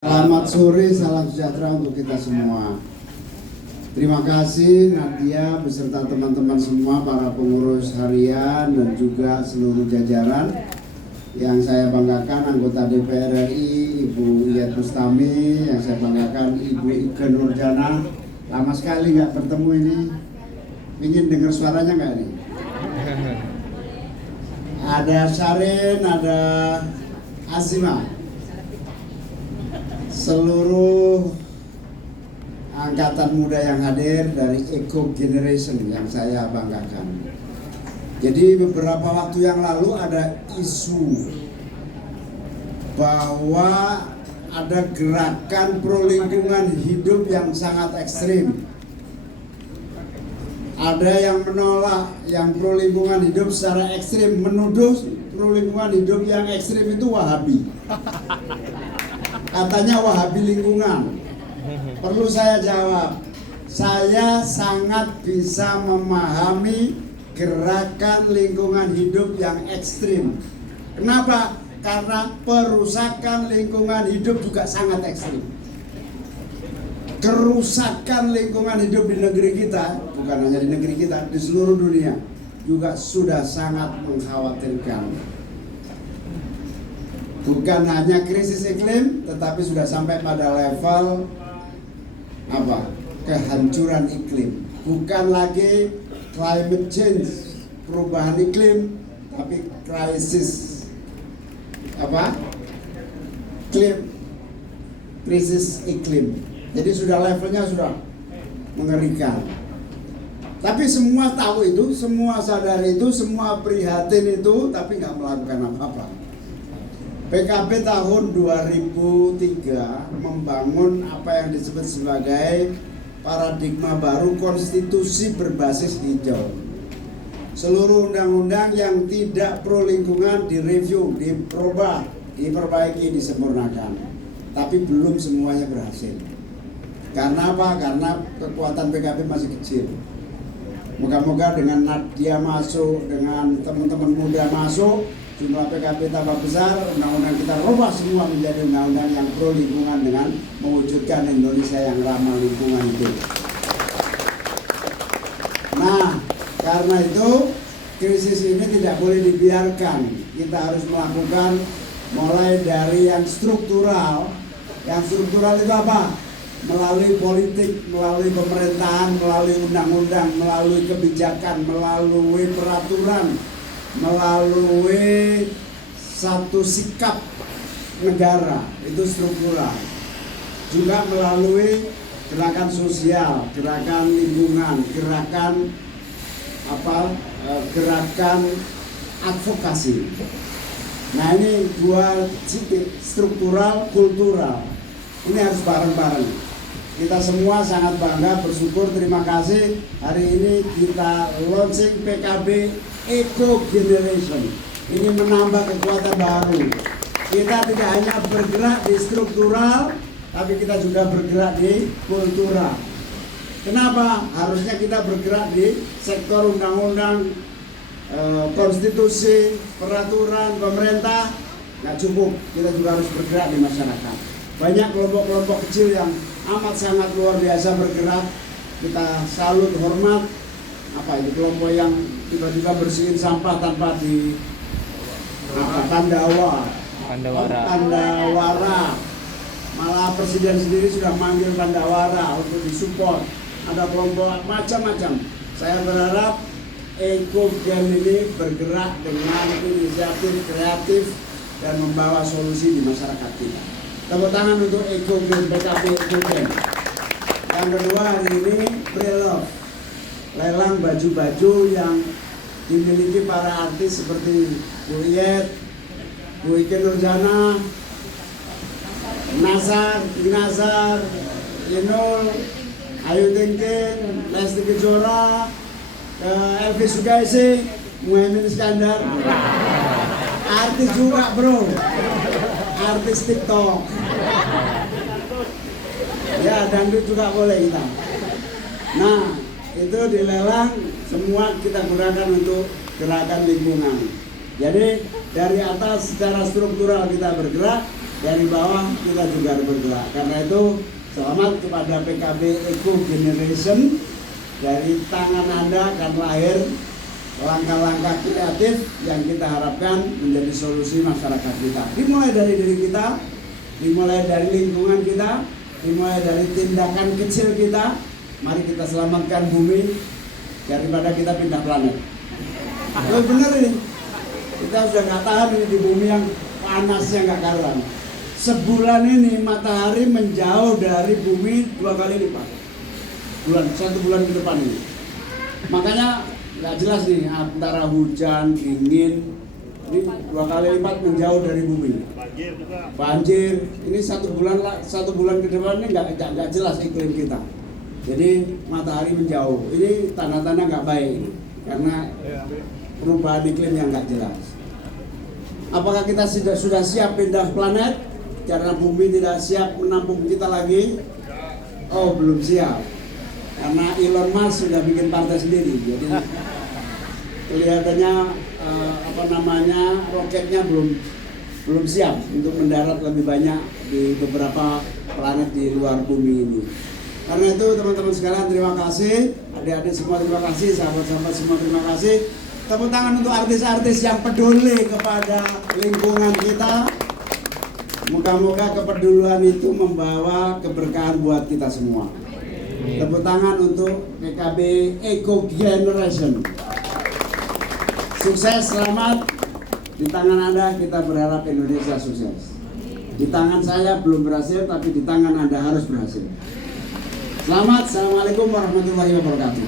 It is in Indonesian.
Selamat sore, salam sejahtera untuk kita semua. Terima kasih Nadia beserta teman-teman semua, para pengurus harian dan juga seluruh jajaran. Yang saya banggakan anggota DPR RI, Ibu Iyeth Bustami. Yang saya banggakan Ibu Ikke Nurjana. Lama sekali nggak bertemu ini. Ingin dengar suaranya nggak nih? Ada Sharin, ada Azima. Seluruh angkatan muda yang hadir dari Eco Generation yang saya banggakan. Jadi beberapa waktu yang lalu ada isu bahwa ada gerakan pro lingkungan hidup yang sangat ekstrim. Ada yang menolak yang pro lingkungan hidup secara ekstrim, menuduh pro lingkungan hidup yang ekstrim itu Wahabi. Katanya Wahabi lingkungan. Perlu saya jawab, saya sangat bisa memahami gerakan lingkungan hidup yang ekstrim. Kenapa? Karena perusakan lingkungan hidup juga sangat ekstrim. Kerusakan lingkungan hidup di negeri kita, bukan hanya di negeri kita, di seluruh dunia juga sudah sangat mengkhawatirkan. Bukan hanya krisis iklim, tetapi sudah sampai pada level kehancuran iklim. Bukan lagi climate change, perubahan iklim, tapi krisis krisis iklim. Jadi sudah levelnya sudah mengerikan. Tapi semua tahu itu, semua sadar itu, semua prihatin itu, tapi nggak melakukan apa-apa. PKB tahun 2003 membangun apa yang disebut sebagai paradigma baru konstitusi berbasis hijau. Seluruh undang-undang yang tidak pro lingkungan direview, diperubah, diperbaiki, disempurnakan. Tapi belum semuanya berhasil. Karena apa? Karena kekuatan PKB masih kecil. Moga-moga dengan Nadia masuk, dengan teman-teman muda masuk, jumlah PKB tambah besar, undang-undang kita rubah semua menjadi undang-undang yang pro lingkungan dengan mewujudkan Indonesia yang ramah lingkungan itu. Nah, karena itu krisis ini tidak boleh dibiarkan. Kita harus melakukan mulai dari yang struktural. Yang struktural itu apa? Melalui politik, melalui pemerintahan, melalui undang-undang, melalui kebijakan, melalui peraturan, melalui satu sikap negara, itu struktural. Juga melalui gerakan sosial, gerakan lingkungan, gerakan advokasi. Nah, ini dua titik, struktural, kultural. Ini harus bareng-bareng. Kita semua sangat bangga, bersyukur, terima kasih. Hari ini kita launching PKB Eco Generation. Ini menambah kekuatan baru. Kita tidak hanya bergerak di struktural, tapi kita juga bergerak di kultural. Kenapa? Harusnya kita bergerak di sektor undang-undang, konstitusi, peraturan, pemerintah. Nggak cukup, kita juga harus bergerak di masyarakat. Banyak kelompok-kelompok kecil yang amat sangat luar biasa bergerak. Kita salut, hormat. Itu kelompok yang tiba-tiba bersihin sampah tanpa di Pandawara. Malah presiden sendiri sudah manggil Pandawara untuk disupport. Ada kelompok macam-macam. Saya berharap Eco Gen ini bergerak dengan inisiatif kreatif dan membawa solusi di masyarakat kita. Tepuk tangan untuk Eco Gen, PKB Eco Gen. Yang kedua, hari ini pre-love, lelang baju-baju yang dimiliki para artis seperti Bu Iyeth, Bu Ikke Nurjana, Nazar, Inul, Ayu Ting Ting, Lesti Kejora, Elvi Sukaisi, Muhaimin Iskandar. Artis juga bro, artis TikTok. Ya, dangdut juga boleh kita. Nah, itu dilelang, semua kita gunakan untuk gerakan lingkungan. Jadi dari atas secara struktural kita bergerak, dari bawah kita juga harus bergerak. Karena itu selamat kepada PKB Eco Generation. Dari tangan Anda akan lahir langkah-langkah kreatif yang kita harapkan menjadi solusi masyarakat kita. Dimulai dari diri kita, dimulai dari lingkungan kita, dimulai dari tindakan kecil kita. Mari kita selamatkan bumi daripada kita pindah planet. Oh, benar ini. Kita sudah nggak tahan ini di bumi yang panasnya nggak karuan. Sebulan ini matahari menjauh dari bumi 2 kali lipat. 1 bulan ke depan ini. Makanya nggak jelas nih antara hujan, dingin, ini 2 kali lipat menjauh dari bumi. Banjir, ini 1 bulan ke depan ini nggak jelas iklim kita. Jadi matahari menjauh, ini tanda-tanda nggak baik karena perubahan iklim yang nggak jelas. Apakah kita sudah siap pindah planet karena bumi tidak siap menampung kita lagi? Oh, belum siap. Karena Elon Musk sudah bikin partai sendiri, jadi kelihatannya roketnya belum siap untuk mendarat lebih banyak di beberapa planet di luar bumi ini. Karena itu teman-teman sekalian terima kasih, adik-adik semua terima kasih, sahabat-sahabat semua terima kasih. Tepuk tangan untuk artis-artis yang peduli kepada lingkungan kita. Moga-moga kepedulian itu membawa keberkahan buat kita semua. Tepuk tangan untuk PKB Eco Generation. Sukses, selamat. Di tangan Anda kita berharap Indonesia sukses. Di tangan saya belum berhasil, tapi di tangan Anda harus berhasil. Selamat, assalamualaikum warahmatullahi wabarakatuh.